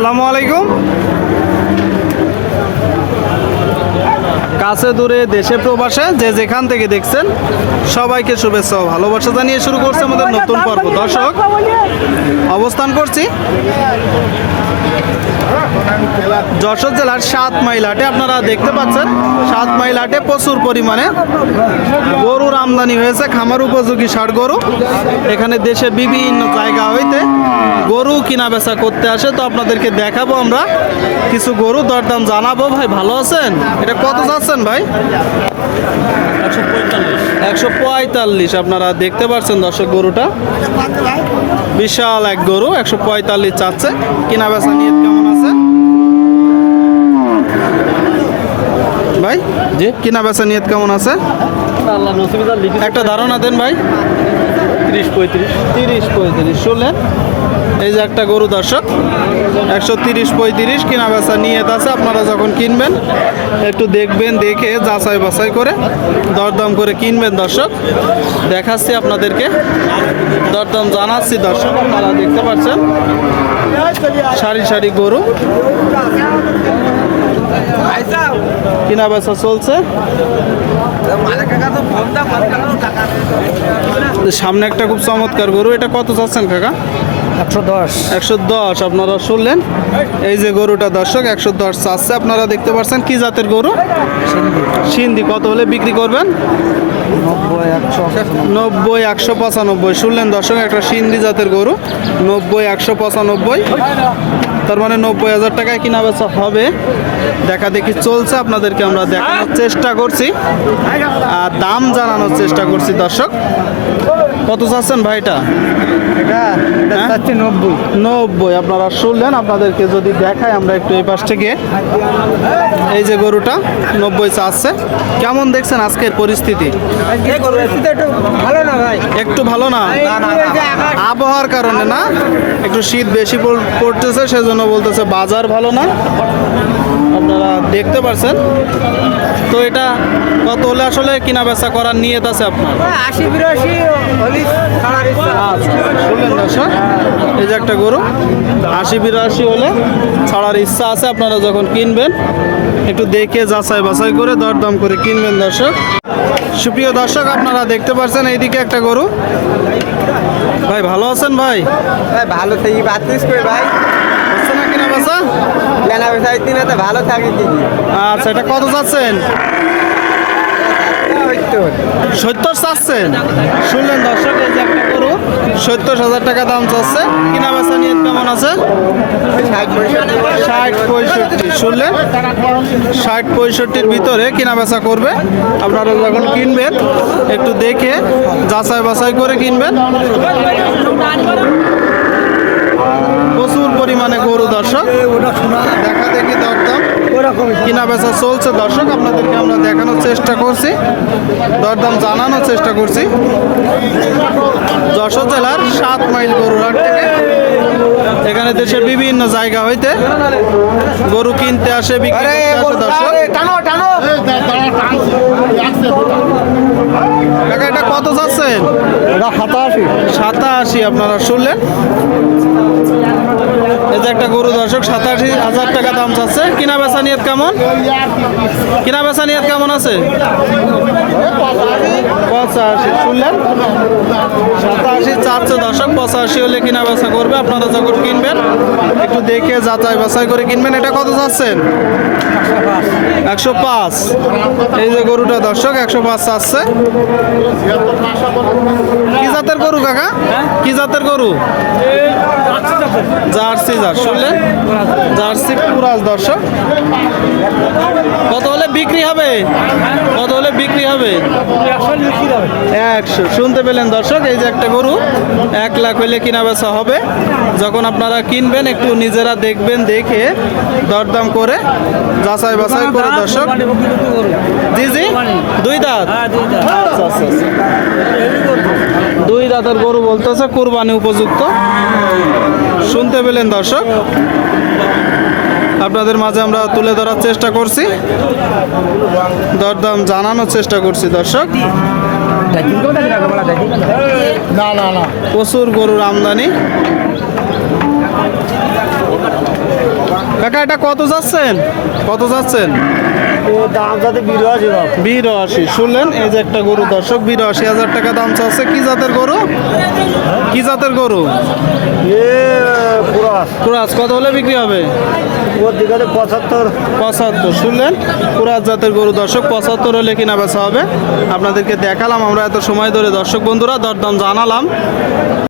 আসসালামু আলাইকুম। কাছে দূরে দেশে প্রবাসে যে যেখান থেকে দেখছেন সবাইকে শুভেচ্ছা ও ভালোবাসা জানিয়ে শুরু করছে আমাদের নতুন পর্ব। দর্শক, অবস্থান করছি যশোর জেলার 7 মাইল হাটে। আপনারা দেখতে পাচ্ছেন 7 মাইল হাটে প্রচুর পরিমাণে গরুর আমদানি হয়েছে, খামার উপযোগী ষাঁড় গরু। এখানে দেশের বিভিন্ন জায়গা হইতে গরু কিনা বেচা করতে আসে, তো আপনাদেরকে দেখাবো আমরা কিছু গরু, দরদাম জানাবো। ভাই ভালো আছেন? এটা কত যাচ্ছেন ভাই? 145। আপনারা দেখতে পাচ্ছেন দর্শক, গরুটা বিশাল এক গরু, 145 চাচ্ছে। কিনা বেচা নিয়ে কেমন আছে ভাই? জি, কিনা বেচা নিয়ত কেমন আছে? একটা ধারণা দেন ভাই। 30-35 শুনলেন? এই যে একটা গরু দর্শক, 130-35 কিনা বেচা নিয়ত আছে। আপনারা যখন কিনবেন একটু দেখবেন, দেখে যাচাই বাছাই করে দরদাম করে কিনবেন দর্শক। দেখাচ্ছি আপনাদেরকে, দরদাম জানাচ্ছি দর্শক। আপনারা দেখতে পাচ্ছেন সারি সারি গরু কিনা বেচা চলছে। সামনে একটা খুব চমৎকার গরু, এটা কত চাচ্ছেন কাকা? 110। আপনারা শুনলেন, এই যে গরুটা দর্শক 110 চাচ্ছে। আপনারা দেখতে পাচ্ছেন কি জাতের গরু? সিন্ধি। কত হলে বিক্রি করবেন? 90-195। শুনলেন দর্শক, একটা সিন্ধি জাতের গরু, 90-195। তার মানে 90,000 টাকায় কিনা বেচা হবে। দেখা দেখি চলছে, আপনাদেরকে আমরা দেখানোর চেষ্টা করছি আর দাম জানানোর চেষ্টা করছি দর্শক। কত চাচ্ছেন ভাইটা? 90। আপনারা শুনলেন, আপনাদেরকে যদি দেখাই আমরা একটু এই পাশ থেকে, এই যে গরুটা 90 চাচ্ছে। কেমন দেখছেন আজকের পরিস্থিতি? একটু ভালো না, আবহাওয়ার কারণে না, একটু শীত বেশি পড়তেছে, সেজন্য বলতেছে বাজার ভালো না। আপনারা দেখতে পাচ্ছেন। তো এটা কত হলে আসলে কিনা বেচা করার নিয়ত আছে আপনার? 80-82 শুনলেন দর্শক, এই যে একটা গরু 80-82 হলে ছাড়ার ইচ্ছা আছে। আপনারা যখন কিনবেন একটু দেখে যাচাই বাছাই করে দরদাম করে কিনবেন দর্শক। সুপ্রিয় দর্শক, আপনারা দেখতে পাচ্ছেন এইদিকে একটা গরু। ভাই ভালো আছেন? ভাই ভালো থাকি বাতিস করে ভাই, হচ্ছে না কিনা বেচা? কেনা বেচা দিনে ভালো থাকি কি। আচ্ছা, এটা কত চাচ্ছেন? 70 চাচ্ছেন। শুনলেন দর্শক, এই যে একটা গরু 70,000 টাকা দাম চাচ্ছে। কিনা বেচা নিয়ে কেমন আছে? 60-65। শুনলেন, 60-65-র ভিতরে কিনা বেচা করবে। আপনারা যখন কিনবেন একটু দেখে যাচাই বাছাই করে কিনবেন। প্রচুর পরিমাণে গরু দর্শক, দেখা দেখি দরদাম কিনা বেচা চলছে দর্শক। আপনাদেরকে আমরা দেখানোর চেষ্টা করছি, দরদাম জানানোর চেষ্টা করছি। যশোর জেলার 7 মাইল গরুর হাট থেকে। এখানে দেশের বিভিন্ন জায়গা হইতে গরু কিনতে আসে, বিক্রি করতে আসে দর্শক। কাকা এটা কত যাচ্ছেন? 87। আপনারা শুনলেন, এই যে একটা গরু দর্শক 87,000 টাকা দাম চাচ্ছে। কিনা বেচা নিয়ত কেমন? কিনা বেচা নিয়ত কেমন আছে? 85। শুনলেন, 87 চাচ্ছে দর্শক। 85 হলে কিনা বেচা করবে। আপনারা যখন কিনবেন একটু দেখে যাচাই বাছাই করে কিনবেন। এটা কত চাচ্ছেন? 105। এই যে গরুটা দর্শক 105 চাচ্ছে। কি জাতের গরু কাকা? কি জাতের গরু? জার্সি জাত। শুনলেন, জার্সি কুরাজ দর্শক। কত হলে বিক্রি হবে? কত হলে বিক্রি হবে? 100। শুনতে পেলেন দর্শক, এই যে একটা গরু 1 লাখ হলে কিনা বেচা হবে। যখন আপনারা কিনবেন একটু নিজেরা দেখবেন, দেখে দরদাম করে যাচাই বাছাই করে দর্শক। জি জি, 2 দাঁত। আচ্ছা আচ্ছা, 2 দাঁতের গরু বলতেছে, কুরবানি উপযুক্ত। শুনতে পেলেন দর্শক, আপনাদের মাঝে আমরা তুলে ধরার চেষ্টা করছি, দরদাম জানানোর চেষ্টা করছি দর্শক। প্রচুর গরুর আমদানি। এটা কত যাচ্ছেন? কত যাচ্ছেন? দাম যাতে 82 82 শুনলেন, এই যে একটা গরু দর্শক 82,000 টাকা দাম চাচ্ছে। কি জাতের গরু? কি জাতের গরু? কুরাস। কত হলে বিক্রি হবে? ওর দিকে 75। 75 শুনলেন, কুরাস জাতের গরু দর্শক 75 হলে কিনা বেচা হবে। আপনাদেরকে দেখালাম আমরা এত সময় ধরে দর্শক বন্ধুরা, দরদাম জানালাম।